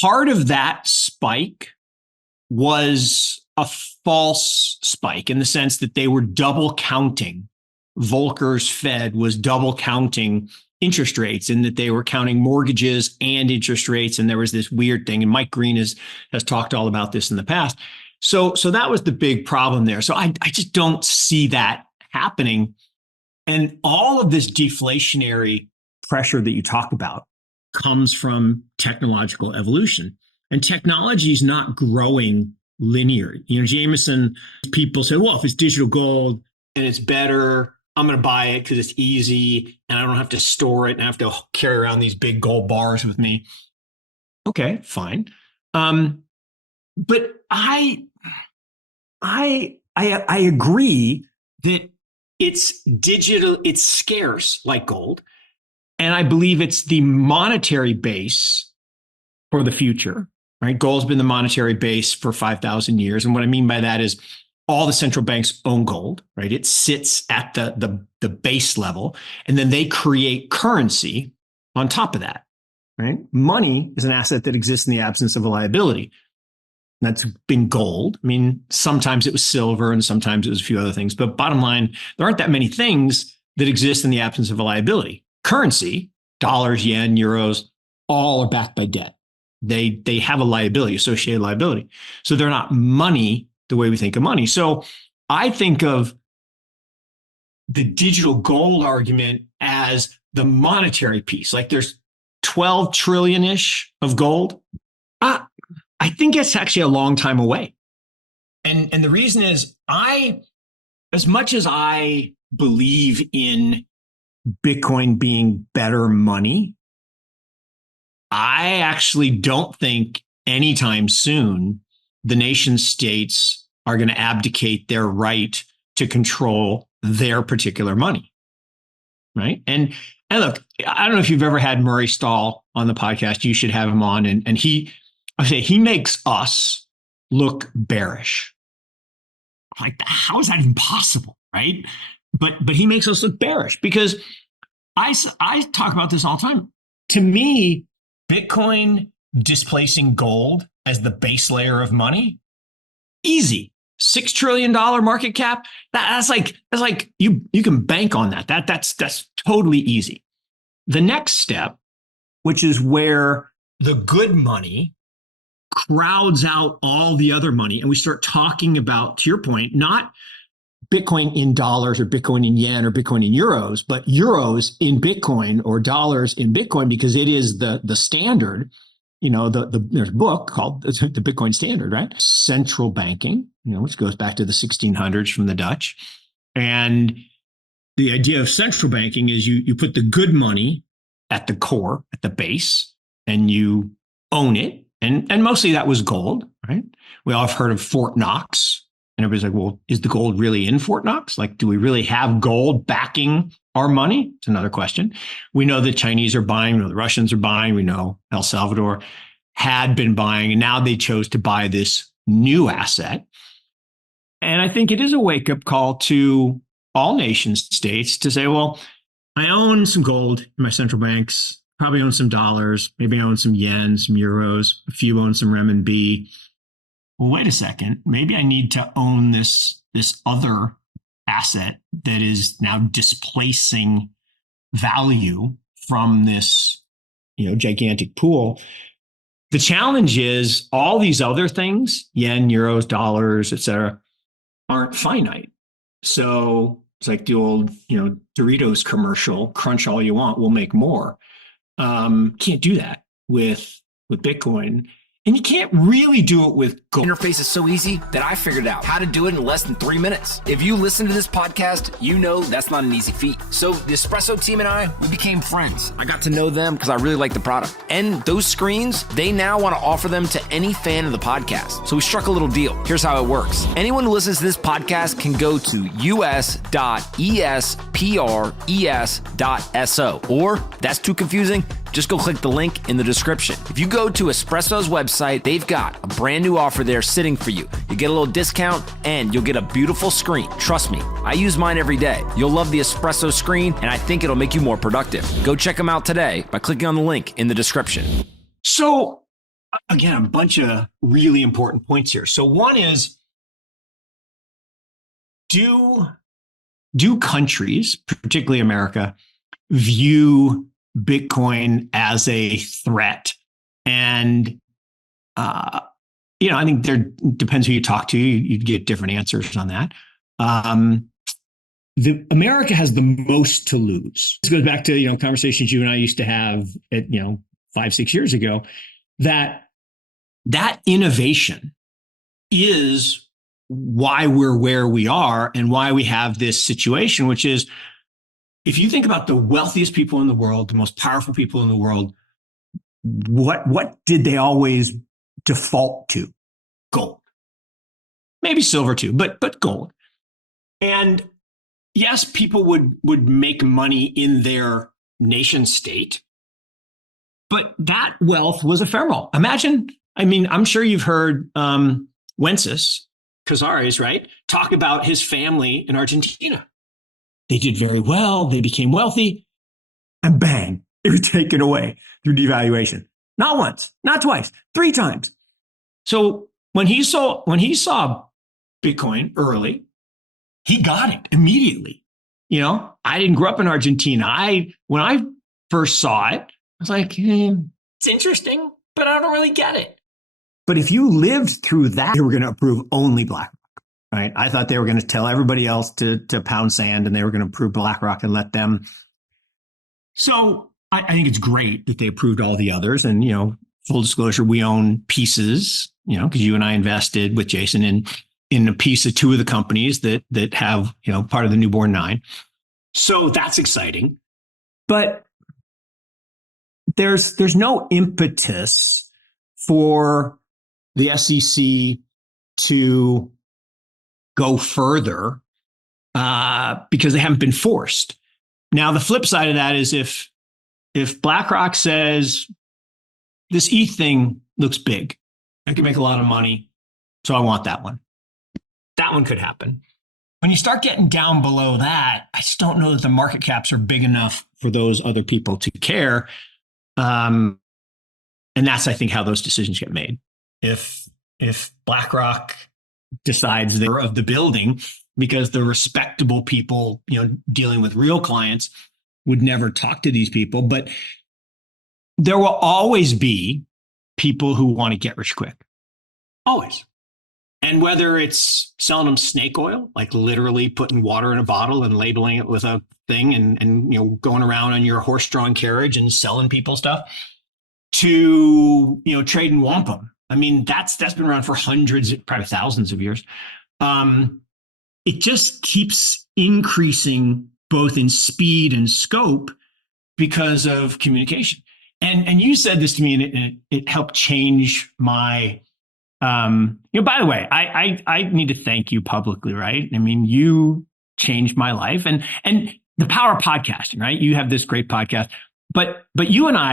part of that spike was a false spike in the sense that they were double counting. Volcker's Fed was double counting interest rates, and that they were counting mortgages and interest rates. And there was this weird thing. And Mike Green has talked all about this in the past. So that was the big problem there. So I just don't see that happening. And all of this deflationary pressure that you talk about comes from technological evolution. And technology is not growing linear. Jameson, people say, well, if it's digital gold and it's better, I'm going to buy it because it's easy and I don't have to store it and I have to carry around these big gold bars with me. Okay, fine. But I agree that it's digital, it's scarce like gold. And I believe it's the monetary base for the future, right? Gold's been the monetary base for 5,000 years. And what I mean by that is all the central banks own gold, right? It sits at the base level, and then they create currency on top of that, right? Money is an asset that exists in the absence of a liability. That's been gold. I mean, sometimes it was silver and sometimes it was a few other things. But bottom line, there aren't that many things that exist in the absence of a liability. Currency, dollars, yen, euros, all are backed by debt. They have a liability, associated liability. So they're not money the way we think of money. So I think of the digital gold argument as the monetary piece. Like there's 12 trillion-ish of gold. I think it's actually a long time away. And the reason is as much as I believe in Bitcoin being better money, I actually don't think anytime soon the nation states are going to abdicate their right to control their particular money, right? And look, I don't know if you've ever had Murray Stahl on the podcast. You should have him on. And he makes us look bearish. Like, how is that even possible, right? But he makes us look bearish because I talk about this all the time. To me, Bitcoin displacing gold as the base layer of money, easy. $6 trillion market cap. That's like you can bank on that. That's totally easy. The next step, which is where the good money crowds out all the other money, and we start talking about, to your point, not Bitcoin in dollars or Bitcoin in yen or Bitcoin in euros, but euros in Bitcoin or dollars in Bitcoin, because it is the standard. There's a book called the Bitcoin Standard, right? Central banking, which goes back to the 1600s from the Dutch. And the idea of central banking is you put the good money at the core, at the base, and you own it. And mostly that was gold, right? We all have heard of Fort Knox. And everybody's like, well, is the gold really in Fort Knox? Like, do we really have gold backing our money? It's another question. We know the Chinese are buying, we know the Russians are buying, we know El Salvador had been buying, and now they chose to buy this new asset. And I think it is a wake-up call to all nation states to say, well, I own some gold in my central banks, probably own some dollars, maybe I own some yen, some euros, a few own some renminbi. Well, wait a second, maybe I need to own this other asset that is now displacing value from this, gigantic pool. The challenge is all these other things, yen, euros, dollars, et cetera, aren't finite. So it's like the old, Doritos commercial, crunch all you want, we'll make more. Can't do that with Bitcoin. And you can't really do it with gold. Interface is so easy that I figured out how to do it in less than 3 minutes. If you listen to this podcast, you know that's not an easy feat. So the Espresso team and I, we became friends. I got to know them because I really like the product. And those screens, they now want to offer them to any fan of the podcast. So we struck a little deal. Here's how it works. Anyone who listens to this podcast can go to us.espres.so. Or, that's too confusing, just go click the link in the description. If you go to Espresso's website, they've got a brand new offer there sitting for you. You get a little discount and you'll get a beautiful screen. Trust me, I use mine every day. You'll love the Espresso screen, and I think it'll make you more productive. Go check them out today by clicking on the link in the description. So again, a bunch of really important points here. So one is, do countries, particularly America, view Bitcoin as a threat? And, I think there depends who you talk to. You get different answers on that. America has the most to lose. This goes back to, conversations you and I used to have at, 5-6 years ago, that innovation is why we're where we are and why we have this situation, which is, if you think about the wealthiest people in the world, the most powerful people in the world, what did they always default to? Gold. Maybe silver too, but gold. And yes, people would make money in their nation state, but that wealth was ephemeral. Imagine, I'm sure you've heard Wences Casares, right, talk about his family in Argentina. They did very well. They became wealthy, and bang, it was taken away through devaluation. Not once, not twice, 3 times. So when he saw Bitcoin early, he got it immediately. I didn't grow up in Argentina. When I first saw it, I was like, it's interesting, but I don't really get it. But if you lived through that, they were going to approve only BlackRock, right? I thought they were going to tell everybody else to pound sand, and they were going to approve BlackRock and let them. So I think it's great that they approved all the others. And, full disclosure, we own pieces, because you and I invested with Jason in a piece of 2 of the companies that have, part of the newborn 9. So that's exciting. But there's no impetus for the SEC to go further because they haven't been forced. Now, the flip side of that is if BlackRock says, this ETH thing looks big, I can make a lot of money, so I want that one. That one could happen. When you start getting down below that, I just don't know that the market caps are big enough for those other people to care. And that's, I think, how those decisions get made. If BlackRock decides they're of the building, because the respectable people, dealing with real clients, would never talk to these people. But there will always be people who want to get rich quick. Always. And whether it's selling them snake oil, like literally putting water in a bottle and labeling it with a thing and going around on your horse-drawn carriage and selling people stuff, to trading wampum. That's been around for hundreds, probably thousands of years. It just keeps increasing both in speed and scope because of communication. And you said this to me, and it helped change my. By the way, I need to thank you publicly, right? You changed my life, and the power of podcasting, right? You have this great podcast, but you and I